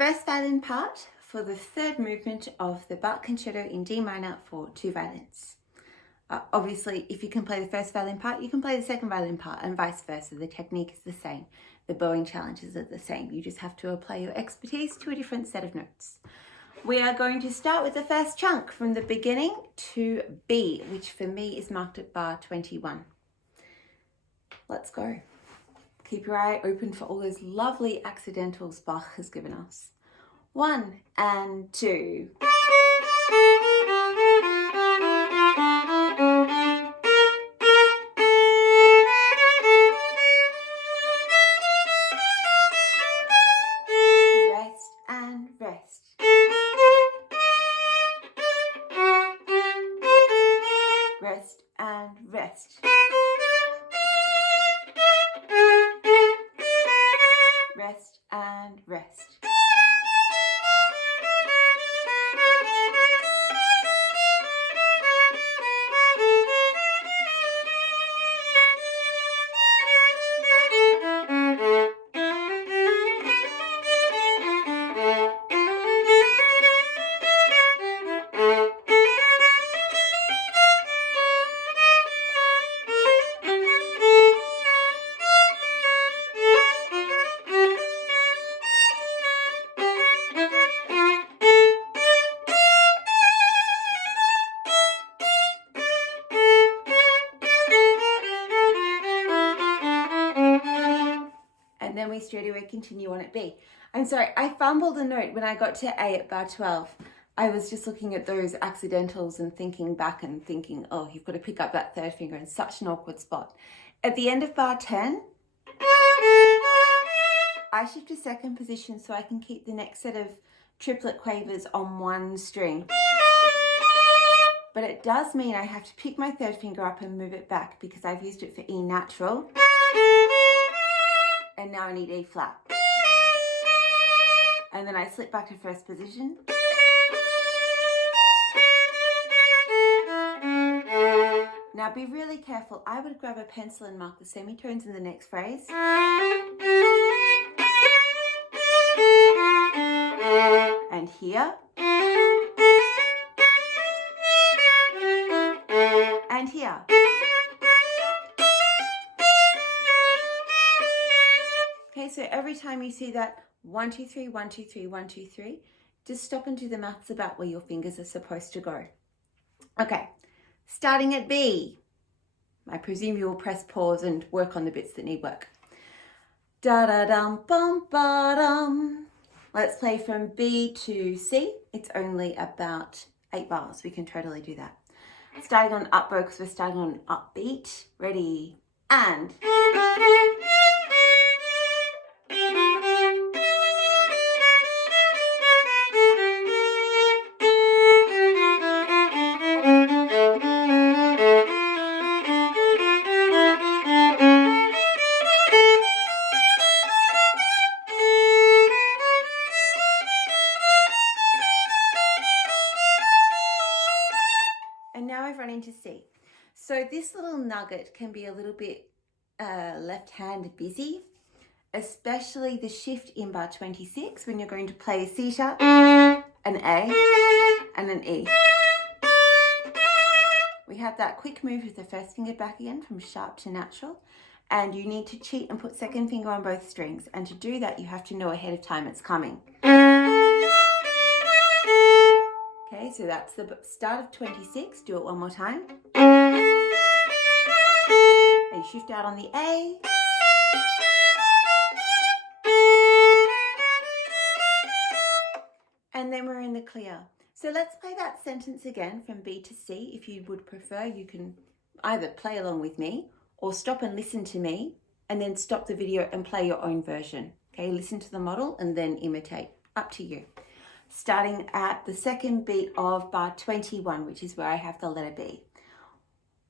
First violin part for the third movement of the Bach concerto in D minor for two violins. Obviously, if you can play the first violin part, you can play the second violin part, and vice versa. The technique is the same. The bowing challenges are the same. You just have to apply your expertise to a different set of notes. We are going to start with the first chunk from the beginning to B, which for me is marked at bar 21. Let's go. Keep your eye open for all those lovely accidentals Bach has given us. 1 and 2. Rest and rest. Rest and rest. Rest and rest. And then we straight away continue on at B. I'm sorry, I fumbled a note when I got to A at bar 12. I was just looking at those accidentals and thinking back and thinking, oh, you've got to pick up that third finger in such an awkward spot. At the end of bar 10, I shift to second position so I can keep the next set of triplet quavers on one string. But it does mean I have to pick my third finger up and move it back because I've used it for E natural. And now I need E flat. And then I slip back to first position. Now be really careful. I would grab a pencil and mark the semitones in the next phrase. And here. And here. Okay, so every time you see that 1, 2, 3, 1, 2, 3, 1, 2, 3, just stop and do the maths about where your fingers are supposed to go. Okay, starting at B. I presume you will press pause and work on the bits that need work. Da-da-dum, bum-ba-dum. Let's play from B to C. It's only about 8 bars. We can totally do that. Starting on up bow because we're starting on upbeat. Ready, and... And now I've run into C. So this little nugget can be a little bit left hand busy, especially the shift in bar 26 when you're going to play a C sharp, an A, and an E. We have that quick move with the first finger back again from sharp to natural, and you need to cheat and put second finger on both strings, and to do that you have to know ahead of time it's coming. Okay, so that's the start of 26. Do it one more time. And shift out on the A. And then we're in the clear. So let's play that sentence again from B to C. If you would prefer, you can either play along with me or stop and listen to me and then stop the video and play your own version. Okay, listen to the model and then imitate. Up to you. Starting at the second beat of bar 21, which is where I have the letter B.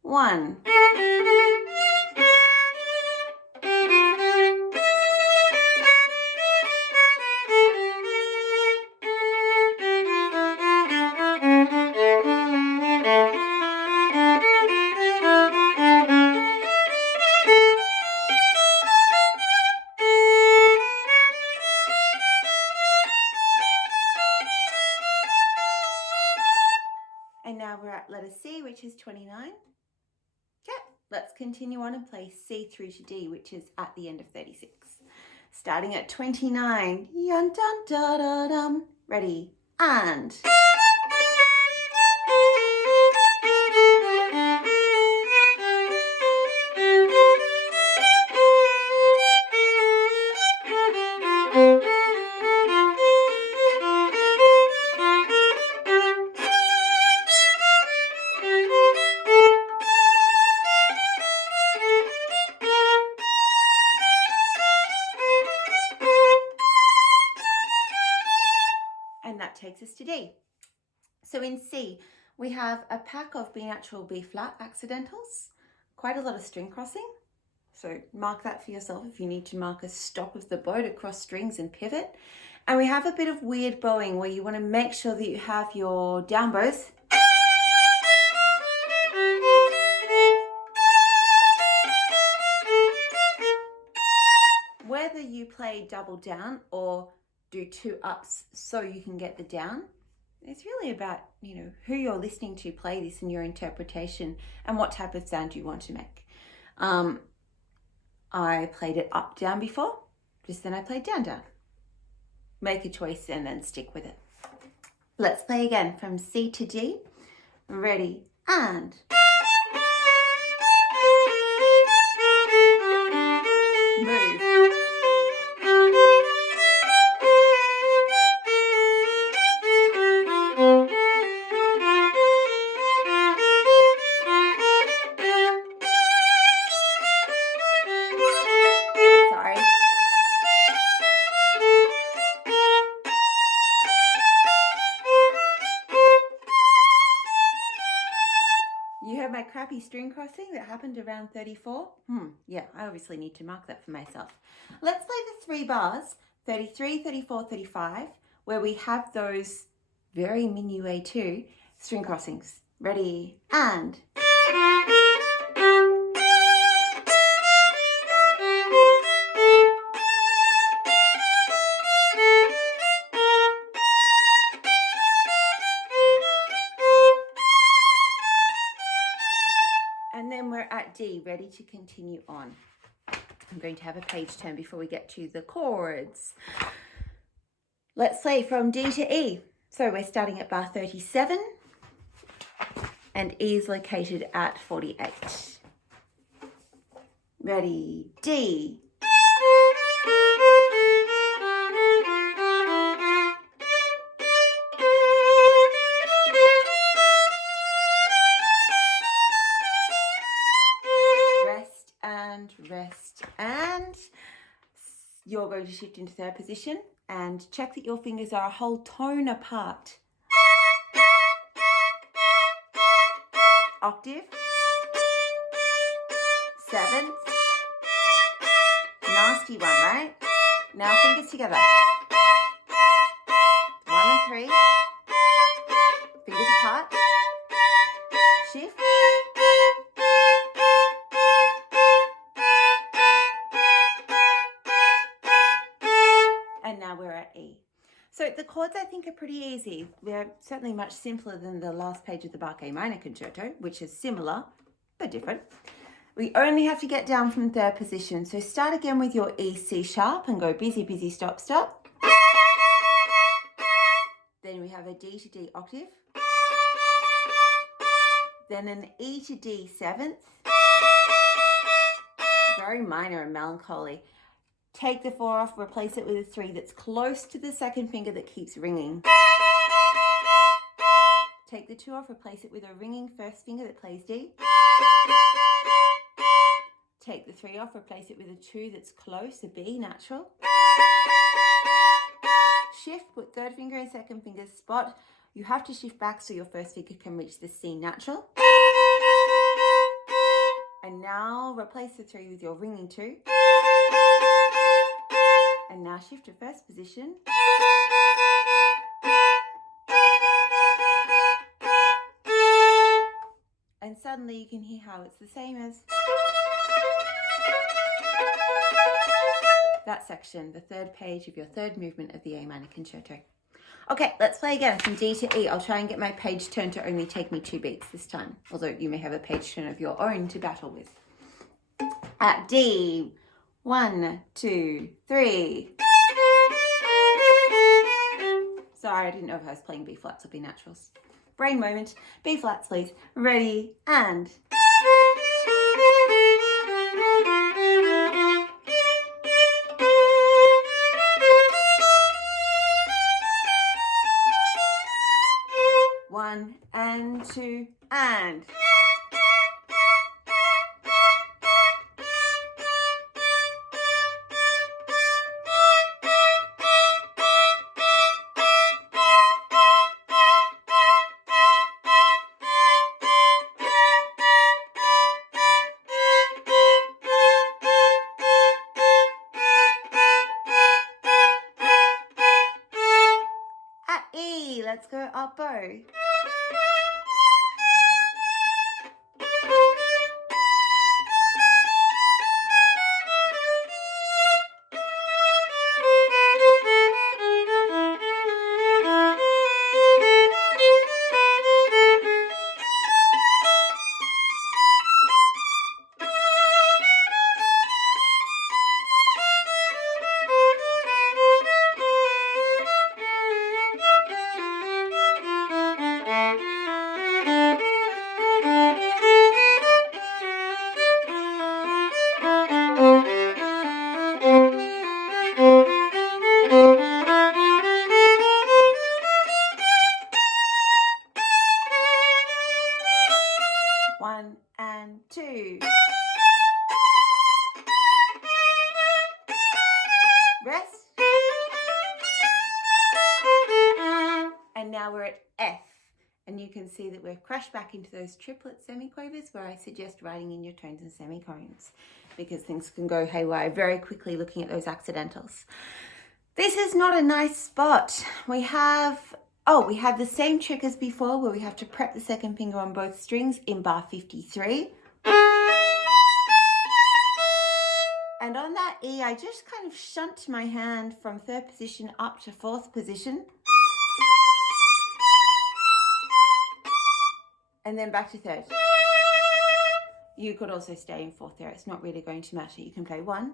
1. we're at letter C, which is 29. Okay, let's continue on and play C through to D, which is at the end of 36. Starting at 29. Yun, dun, da, da, dum. Ready, and... that takes us to D. So in C, we have a pack of B natural, B flat accidentals, quite a lot of string crossing. So mark that for yourself if you need to mark a stop of the bow to cross strings and pivot. And we have a bit of weird bowing where you want to make sure that you have your down bows whether you play double down or do 2 ups so you can get the down. It's really about, who you're listening to play this and your interpretation and what type of sound you want to make. I played it up, down before, just then I played down, down. Make a choice and then stick with it. Let's play again from C to D. Ready, and... move. Crappy string crossing that happened around 34. Yeah, I obviously need to mark that for myself. Let's play the 3 bars, 33, 34, 35, where we have those very minuet too string crossings. Ready, and... And then we're at D, ready to continue on. I'm going to have a page turn before we get to the chords. Let's play from D to E. So we're starting at bar 37 and E is located at 48. Ready, D. Rest, and you're going to shift into 3rd position and check that your fingers are a whole tone apart. Octave, 7th, nasty one, right? Now fingers together. 1 and 3, fingers apart, shift. And now we're at E. So the chords I think are pretty easy. They're certainly much simpler than the last page of the Bach A minor concerto, which is similar but different. We only have to get down from 3rd position. So start again with your E C sharp and go busy, busy, stop, stop. Then we have a D to D octave. Then an E to D 7th. Very minor and melancholy. Take the 4 off, replace it with a 3 that's close to the 2nd finger that keeps ringing. Take the 2 off, replace it with a ringing 1st finger that plays D. Take the 3 off, replace it with a 2 that's close, a B natural. Shift, put 3rd finger in 2nd finger's spot. You have to shift back so your 1st finger can reach the C natural. And now replace the 3 with your ringing 2. And now shift to 1st position. And suddenly you can hear how it's the same as that section, the 3rd page of your 3rd movement of the A minor concerto. Okay, let's play again from D to E. I'll try and get my page turn to only take me 2 beats this time, although you may have a page turn of your own to battle with. At D, 1, 2, 3. Sorry, I didn't know if I was playing B flats or B naturals. Brain moment. B flats, please. Ready, and... One and two and... At E, let's go up bow. One and two. Rest. And now we're at F. And you can see that we've crashed back into those triplet semiquavers where I suggest writing in your tones and semicolons because things can go haywire very quickly looking at those accidentals. This is not a nice spot. We have the same trick as before where we have to prep the second finger on both strings in bar 53. And on that E, I just kind of shunt my hand from 3rd position up to 4th position. And then back to 3rd. You could also stay in 4th there. It's not really going to matter. You can play 1.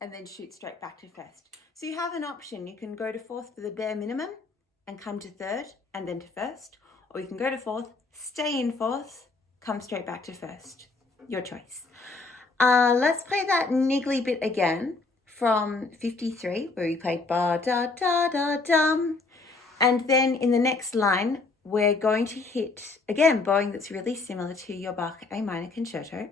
And then shoot straight back to 1st. So you have an option. You can go to 4th for the bare minimum and come to 3rd and then to 1st. Or you can go to 4th, stay in 4th, come straight back to 1st. Your choice. Let's play that niggly bit again from 53 where we played ba da da da dum. And then in the next line, we're going to hit, again, bowing that's really similar to your Bach A minor concerto.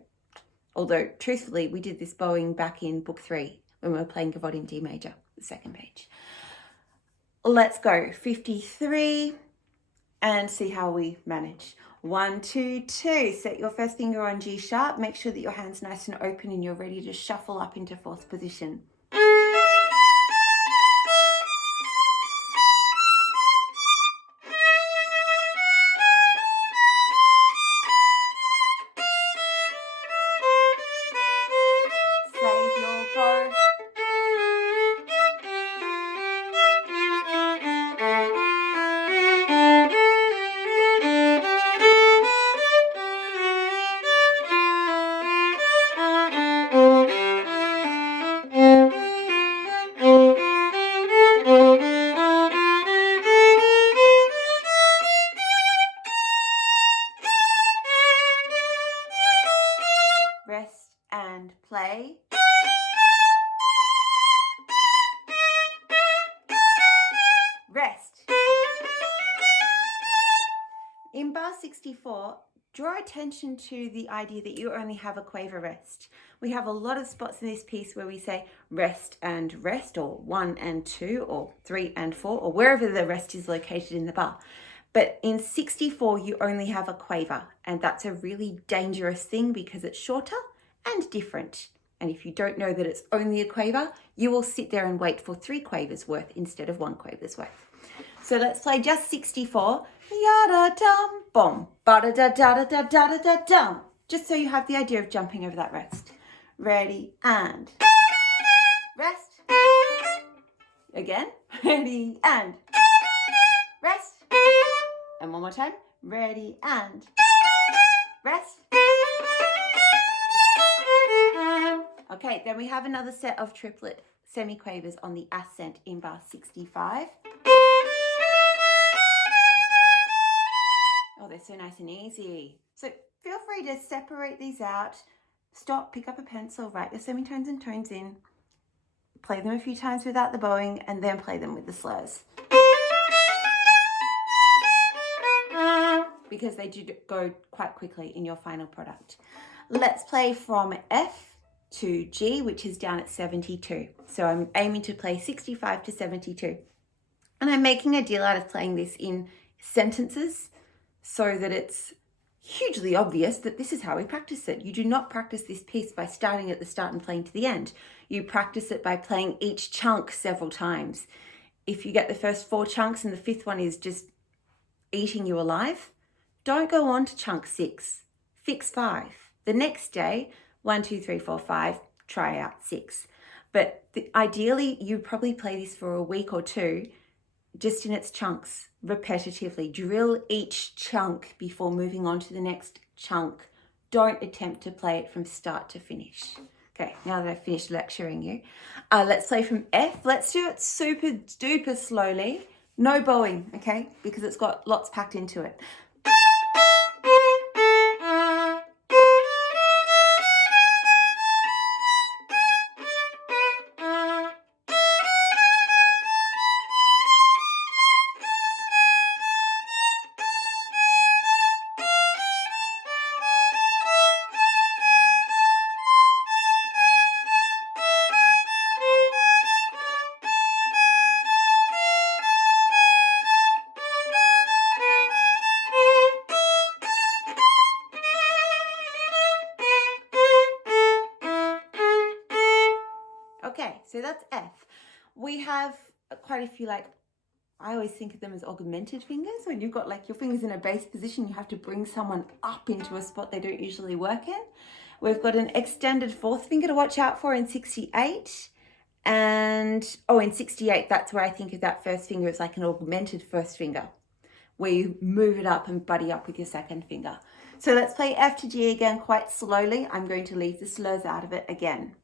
Although, truthfully, we did this bowing back in book 3 when we were playing Gavotte in D major, the 2nd page. Let's go 53 and see how we manage. 1, 2, 2. Set your first finger on G sharp. Make sure that your hand's nice and open and you're ready to shuffle up into 4th position. Rest and play. Rest. In bar 64, draw attention to the idea that you only have a quaver rest. We have a lot of spots in this piece where we say rest and rest, or 1 and 2, or 3 and 4, or wherever the rest is located in the bar. But in 64, you only have a quaver, and that's a really dangerous thing because it's shorter and different. And if you don't know that it's only a quaver, you will sit there and wait for 3 quavers worth instead of 1 quaver's worth. So let's play just 64. Yada dum bom, ba da da da da da da da dum. Just so you have the idea of jumping over that rest. Ready and rest. Again, ready, and rest. And one more time, ready, and rest. Okay, then we have another set of triplet semiquavers on the ascent in bar 65. Oh, they're so nice and easy. So feel free to separate these out, stop, pick up a pencil, write your semitones and tones in, play them a few times without the bowing, and then play them with the slurs. Because they do go quite quickly in your final product. Let's play from F to G, which is down at 72. So I'm aiming to play 65 to 72. And I'm making a deal out of playing this in sentences so that it's hugely obvious that this is how we practice it. You do not practice this piece by starting at the start and playing to the end. You practice it by playing each chunk several times. If you get the first 4 chunks and the 5th one is just eating you alive, don't go on to chunk 6. Fix 5. The next day, 1, 2, 3, 4, 5, try out 6. But ideally, you probably play this for a week or 2, just in its chunks, repetitively. Drill each chunk before moving on to the next chunk. Don't attempt to play it from start to finish. Okay, now that I've finished lecturing you, let's play from F. Let's do it super duper slowly. No bowing, okay? Because it's got lots packed into it. Okay, so that's F. We have quite a few, like, I always think of them as augmented fingers. When you've got like your fingers in a bass position, you have to bring someone up into a spot they don't usually work in. We've got an extended 4th finger to watch out for in 68. And, in 68, that's where I think of that first finger as like an augmented first finger, where you move it up and buddy up with your second finger. So let's play F to G again quite slowly. I'm going to leave the slurs out of it again.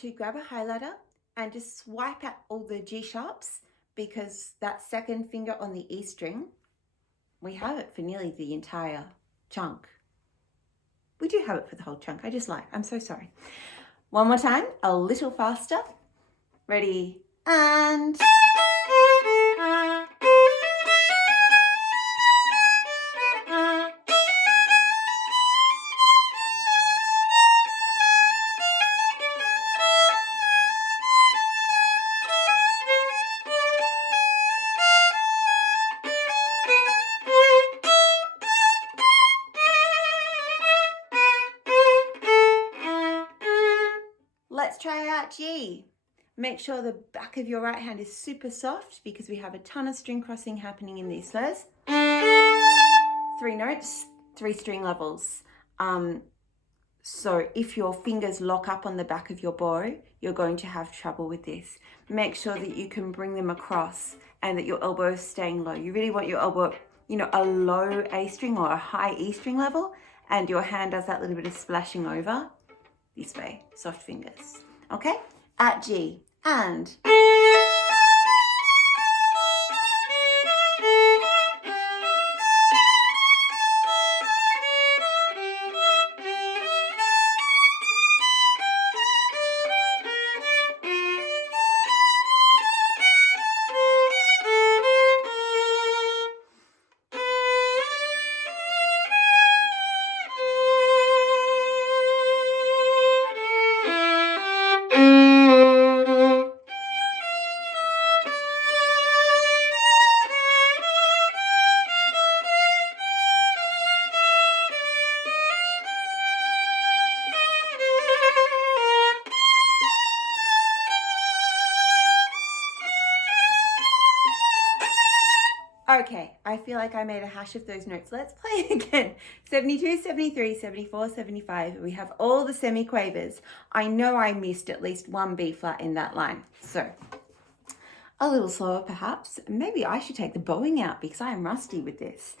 To grab a highlighter and just swipe out all the G sharps, because that second finger on the E string, we have it for nearly the entire chunk. We do have it for the whole chunk. I'm so sorry. One more time, a little faster. Ready, and... Let's try out G. Make sure the back of your right hand is super soft, because we have a ton of string crossing happening in these slurs. 3 notes, 3 string levels. So if your fingers lock up on the back of your bow, you're going to have trouble with this. Make sure that you can bring them across and that your elbow is staying low. You really want your elbow, a low A string or a high E string level, and your hand does that little bit of splashing over. This way, soft fingers. Okay, at G, and... Okay, I feel like I made a hash of those notes. Let's play again. 72, 73, 74, 75. We have all the semiquavers. I know I missed at least one B flat in that line. So a little slower perhaps. Maybe I should take the bowing out because I am rusty with this.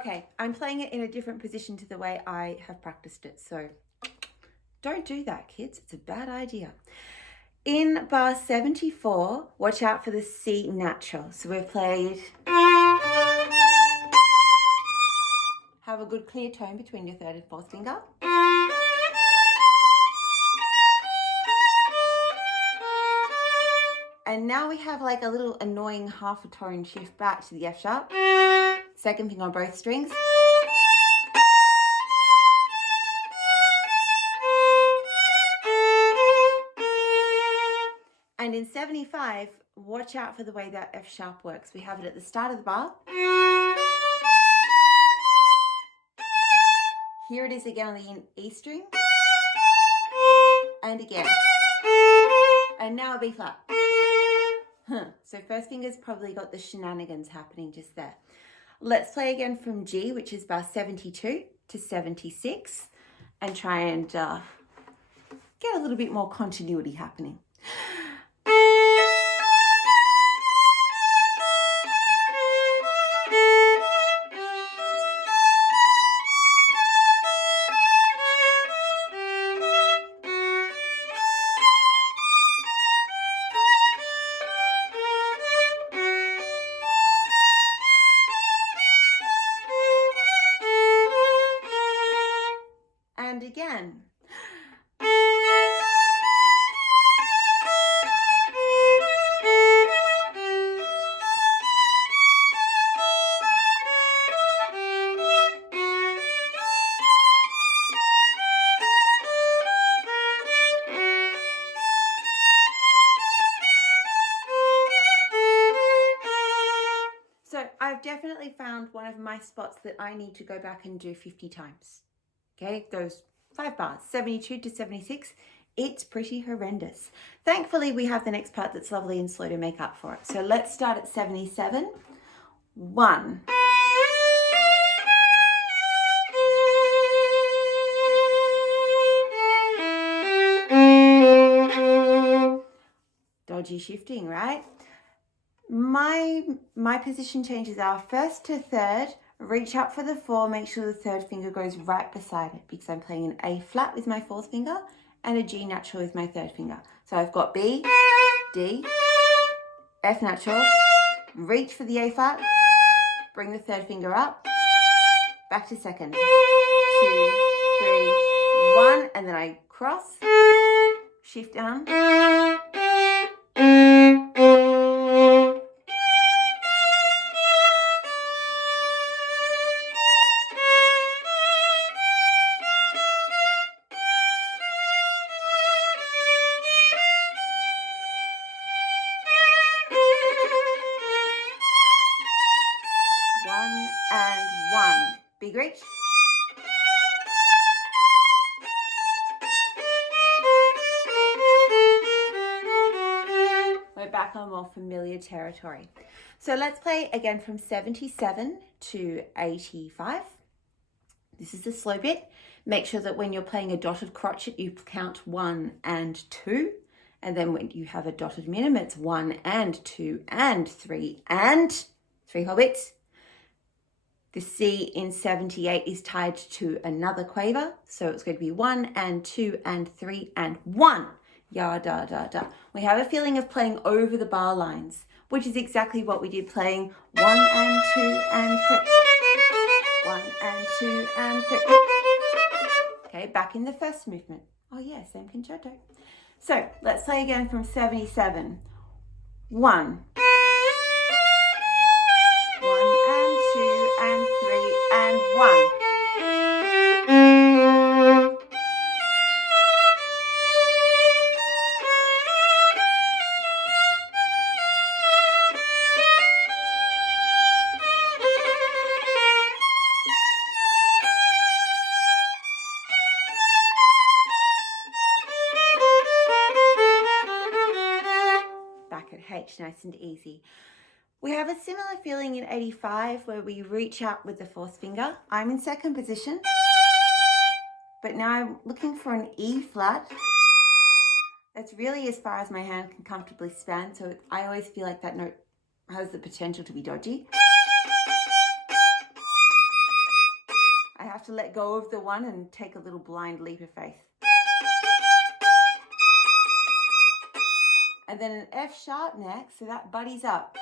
Okay, I'm playing it in a different position to the way I have practiced it, so don't do that, kids. It's a bad idea. In bar 74, watch out for the C natural. So we've played, have a good clear tone between your third and fourth finger. And now we have like a little annoying half a tone shift back to the F sharp. Second finger on both strings. And in 75, watch out for the way that F sharp works. We have it at the start of the bar. Here it is again on the E string. And again. And now a B flat. So first finger's probably got the shenanigans happening just there. Let's play again from G, which is bar 72 to 76, and try and get a little bit more continuity happening. And again. So I've definitely found one of my spots that I need to go back and do 50 times. Okay, those 5 bars, 72 to 76, it's pretty horrendous. Thankfully, we have the next part that's lovely and slow to make up for it. So let's start at 77. 1. Dodgy shifting, right? My position changes are first to third, reach up for the 4, make sure the third finger goes right beside it because I'm playing an A flat with my fourth finger and a G natural with my third finger. So I've got B, D, F natural, reach for the A flat, bring the third finger up, back to second, 2, 3, 1, and then I cross, shift down, and 1. Big reach. We're back on more familiar territory. So let's play again from 77 to 85. This is the slow bit. Make sure that when you're playing a dotted crotchet, you count 1 and 2. And then when you have a dotted minim, it's 1 and 2 and 3 and 3 whole bits. The C in 78 is tied to another quaver, so it's going to be 1 and 2 and 3 and 1. Ya da da da. We have a feeling of playing over the bar lines, which is exactly what we did playing 1 and 2 and 3. 1 and 2 and 3. Okay, back in the first movement. Oh yeah, same concerto. So let's play again from 77. 1. 1 and 2 and 3 and 1. nice and easy. We have a similar feeling in 85 where we reach out with the fourth finger. I'm in second position, but now I'm looking for an E flat. That's really as far as my hand can comfortably span, so I always feel like that note has the potential to be dodgy. I have to let go of the one and take a little blind leap of faith. And then an F sharp next, so that buddies up.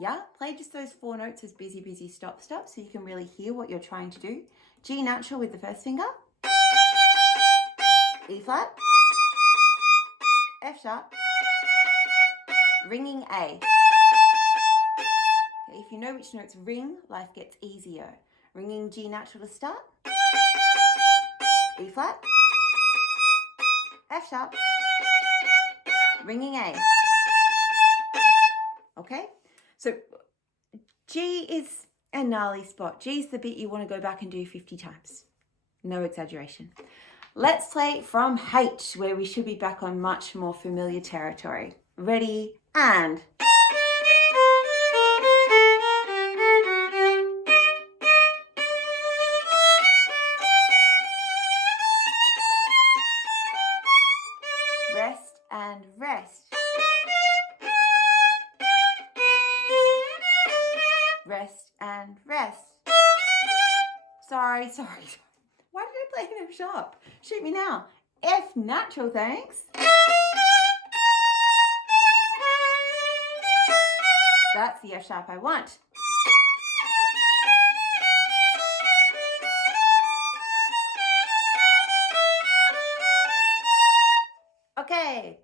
Yeah, play just those 4 notes as busy, busy, stop, stop, so you can really hear what you're trying to do. G natural with the first finger. E flat. F sharp. Ringing A. Okay, if you know which notes ring, life gets easier. Ringing G natural to start. E flat. F sharp. Ringing A. Okay? So G is a gnarly spot. G is the bit you want to go back and do 50 times. No exaggeration. Let's play from H, where we should be back on much more familiar territory. Ready, and... Rest and rest. Rest and rest. Sorry. Why did I play an F sharp? Shoot me now. F natural, thanks. That's the F sharp I want. Okay,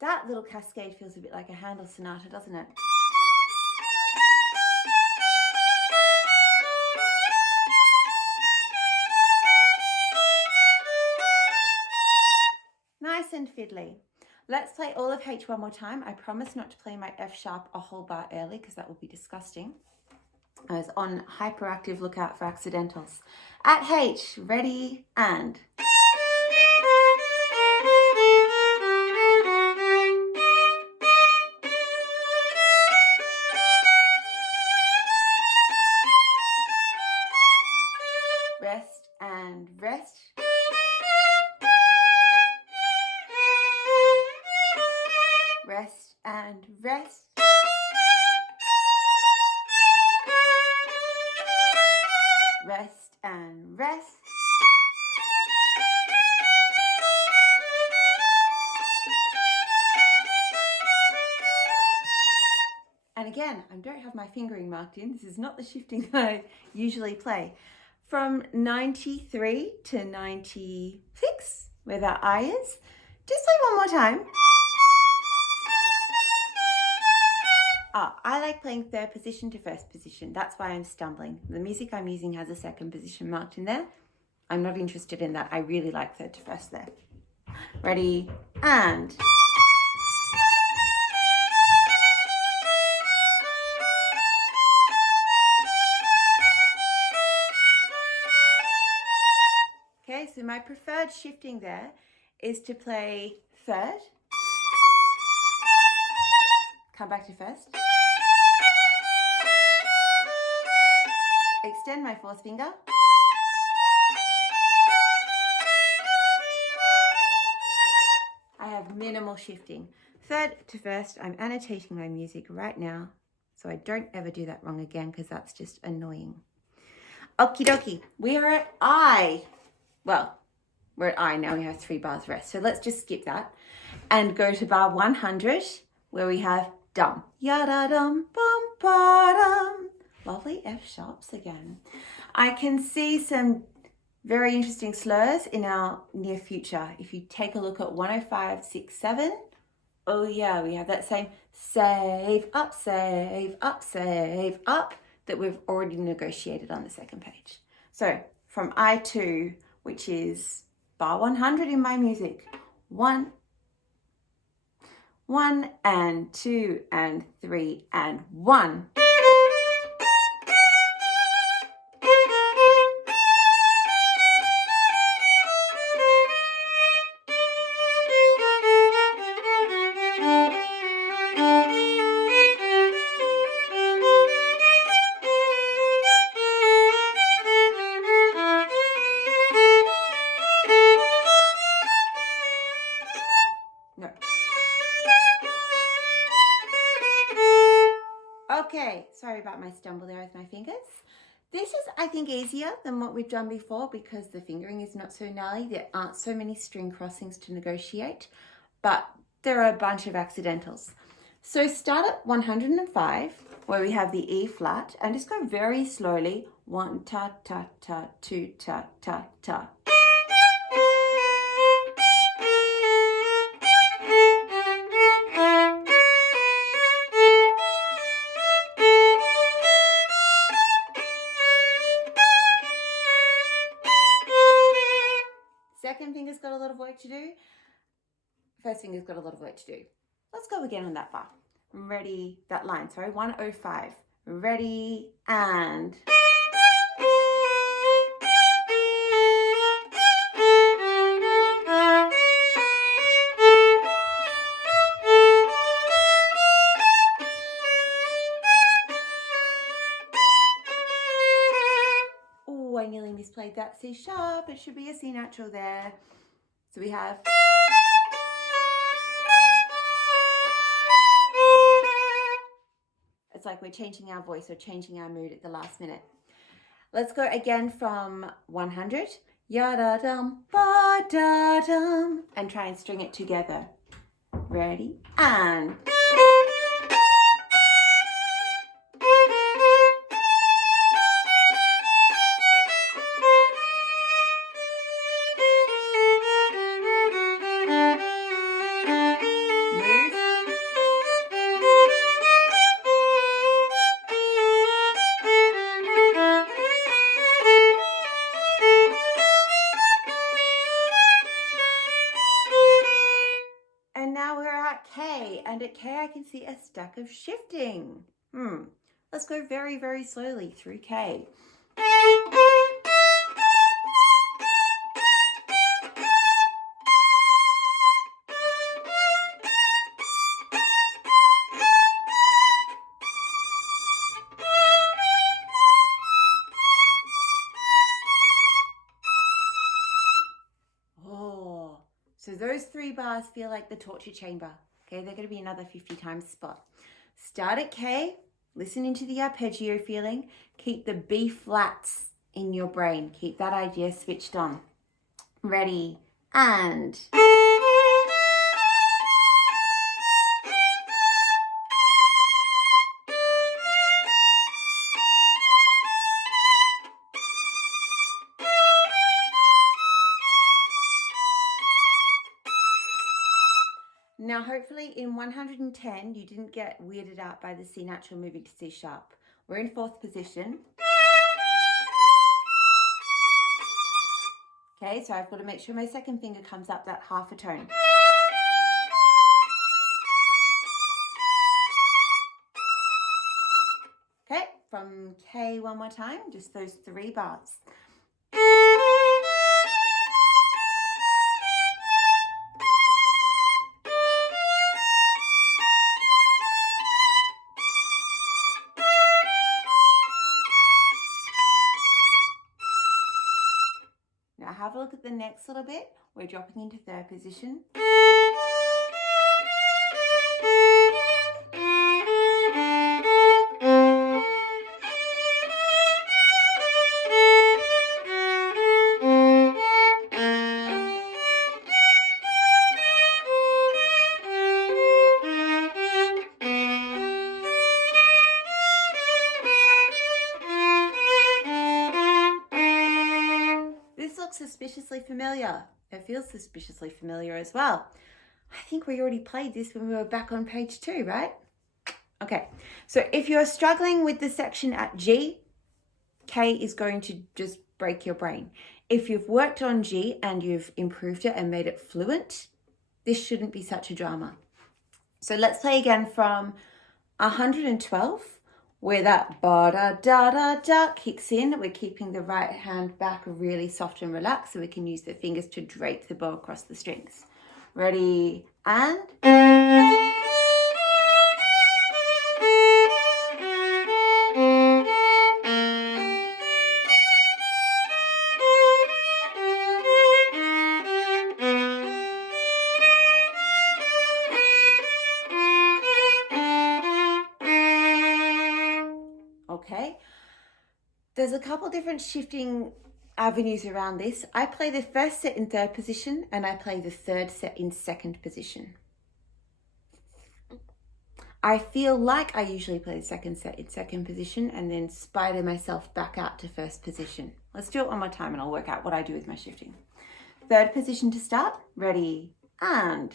that little cascade feels a bit like a Handel sonata, doesn't it? Nice and fiddly. Let's play all of H one more time. I promise not to play my F sharp a whole bar early because that will be disgusting. I was on hyperactive lookout for accidentals. At H, ready, and... Rest and rest. Rest and rest. Rest and rest. And again, I don't have my fingering marked in. This is not the shifting that I usually play. From 93 to 96, where that I is, just play one more time. I like playing third position to first position. That's why I'm stumbling. The music I'm using has a second position marked in there. I'm not interested in that. I really like third to first there. Ready, and... Okay, so my preferred shifting there is to play third, come back to first, extend my fourth finger, I have minimal shifting. Third to first, I'm annotating my music right now so I don't ever do that wrong again because that's just annoying. Okie dokie, we are at I. Well, we're at I now, we have 3 bars rest. So let's just skip that and go to bar 100 where we have dum. Yada dum bum ba dum. Lovely F sharps again. I can see some very interesting slurs in our near future. If you take a look at 105, 6, 7, oh yeah, we have that same save up that we've already negotiated on the second page. So from I2, which is bar 100 in my music. 1 and 2 and 3 and 1. Okay, sorry about my stumble there with my fingers. This is, I think, easier than what we've done before because the fingering is not so gnarly. There aren't so many string crossings to negotiate, but there are a bunch of accidentals. So start at 105, where we have the E flat, and just go very slowly. 1 ta ta ta, 2 ta ta ta. Second finger's got a lot of work to do. First finger's got a lot of work to do. Let's go again on that bar. Ready, that line, sorry, 105. Ready, and... Oh, I nearly misplayed that C sharp. It should be a C natural there. So we have... It's like we're changing our voice or changing our mood at the last minute. Let's go again from 100. Ya-da-dum, ba-da-dum. And try and string it together. Ready? And... And at K, I can see a stack of shifting. Let's go very, very slowly through K. Oh, so those 3 bars feel like the torture chamber. Okay, they're going to be another 50 times spot. Start at K, listen into the arpeggio feeling, keep the B flats in your brain, keep that idea switched on. Ready, and... Now, hopefully in 110, you didn't get weirded out by the C natural moving to C sharp. We're in 4th position. Okay, so I've got to make sure my second finger comes up that half a tone. Okay, from K one more time, just those 3 bars. Now have a look at the next little bit. We're dropping into 3rd position. Suspiciously familiar. It feels suspiciously familiar as well. I think we already played this when we were back on page 2, right? Okay, so if you're struggling with the section at G, K is going to just break your brain. If you've worked on G and you've improved it and made it fluent, this shouldn't be such a drama. So let's play again from 112. Where that ba-da-da-da-da kicks in, we're keeping the right hand back really soft and relaxed so we can use the fingers to drape the bow across the strings. Ready, and... There's a couple different shifting avenues around this. I play the first set in third position and I play the third set in second position. I feel like I usually play the second set in second position and then spider myself back out to first position. Let's do it one more time and I'll work out what I do with my shifting. Third position to start. Ready, and...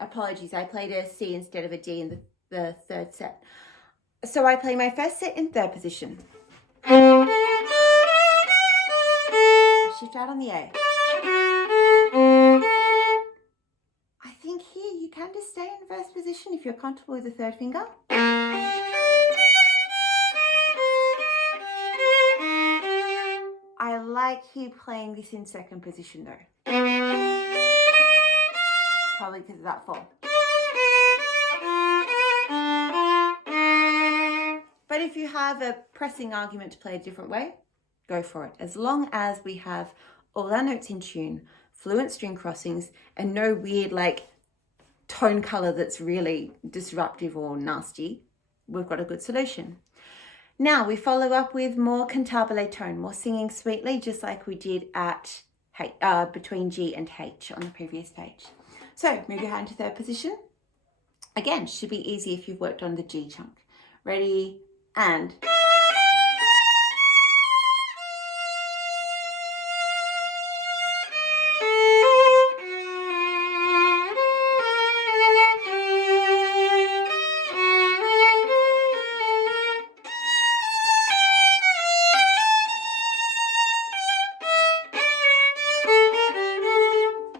Apologies, I played a C instead of a D in the third set. So I play my first set in third position. I shift out on the A. I think here you can just stay in first position if you're comfortable with the third finger. I like you playing this in second position though. Probably because of that fall. But if you have a pressing argument to play a different way, go for it. As long as we have all our notes in tune, fluent string crossings, and no weird like tone color that's really disruptive or nasty, we've got a good solution. Now we follow up with more cantabile tone, more singing sweetly, just like we did at between G and H on the previous page. So move your hand to third position. Again, should be easy if you've worked on the G chunk. Ready, and...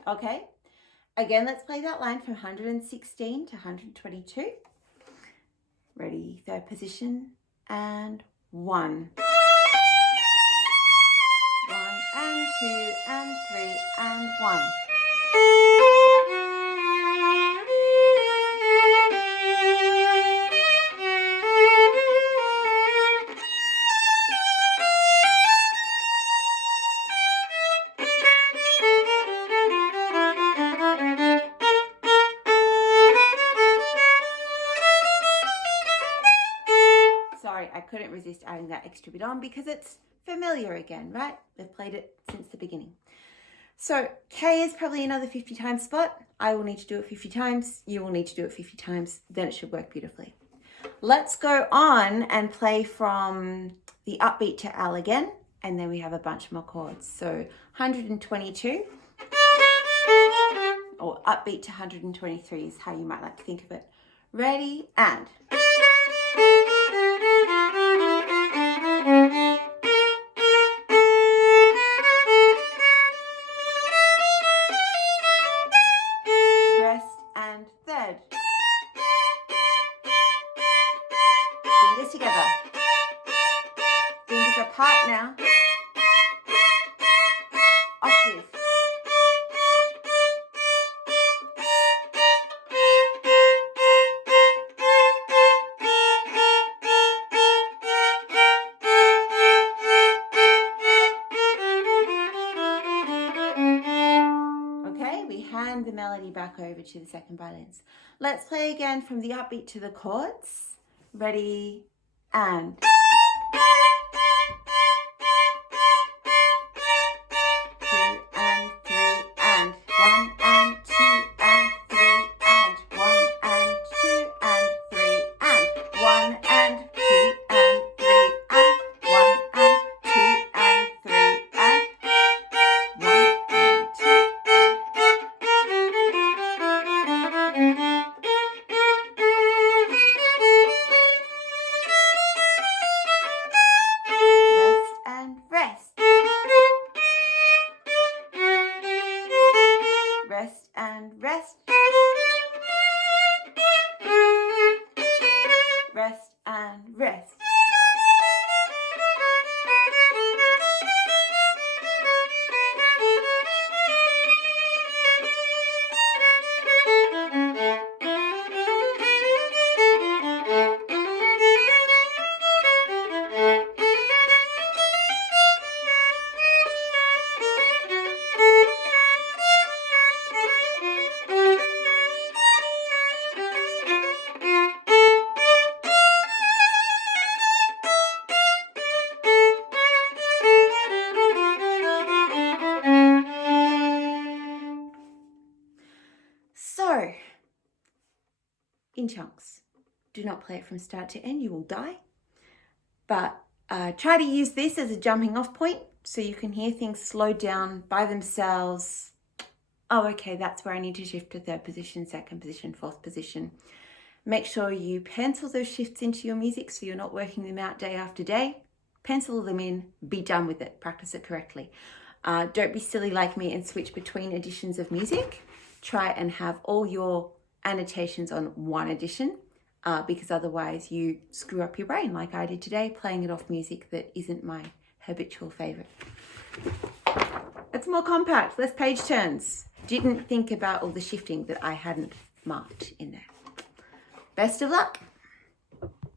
Okay, again, let's play that line from 116 to 122. Ready, third position, and 1. 1 and 2 and 3 and 1. Sorry, I couldn't resist adding that extra bit on because it's familiar again, right? We've played it since the beginning. So K is probably another 50 times spot. I will need to do it 50 times. You will need to do it 50 times. Then it should work beautifully. Let's go on and play from the upbeat to L again. And then we have a bunch more chords. So 122 or upbeat to 123 is how you might like to think of it. Ready, and... Fingers together. Fingers apart now. Octave. Okay, we hand the melody back over to the second violins. Let's play again from the upbeat to the chords. Ready, and... 2 and 3 and 1 and 2 and 3 and 1 and 2 and 3 and 1 and 2 and 3 and 1 and 2 and 3 and 1 and 2. Rest and rest. Rest and rest. So, in chunks. Do not play it from start to end, you will die. But try to use this as a jumping off point so you can hear things slow down by themselves. Oh, okay, that's where I need to shift to third position, second position, fourth position. Make sure you pencil those shifts into your music so you're not working them out day after day. Pencil them in, be done with it, practice it correctly. Don't be silly like me and switch between editions of music. Try and have all your annotations on one edition because otherwise you screw up your brain like I did today, playing it off music that isn't my habitual favorite. It's more compact, less page turns. Didn't think about all the shifting that I hadn't marked in there. Best of luck.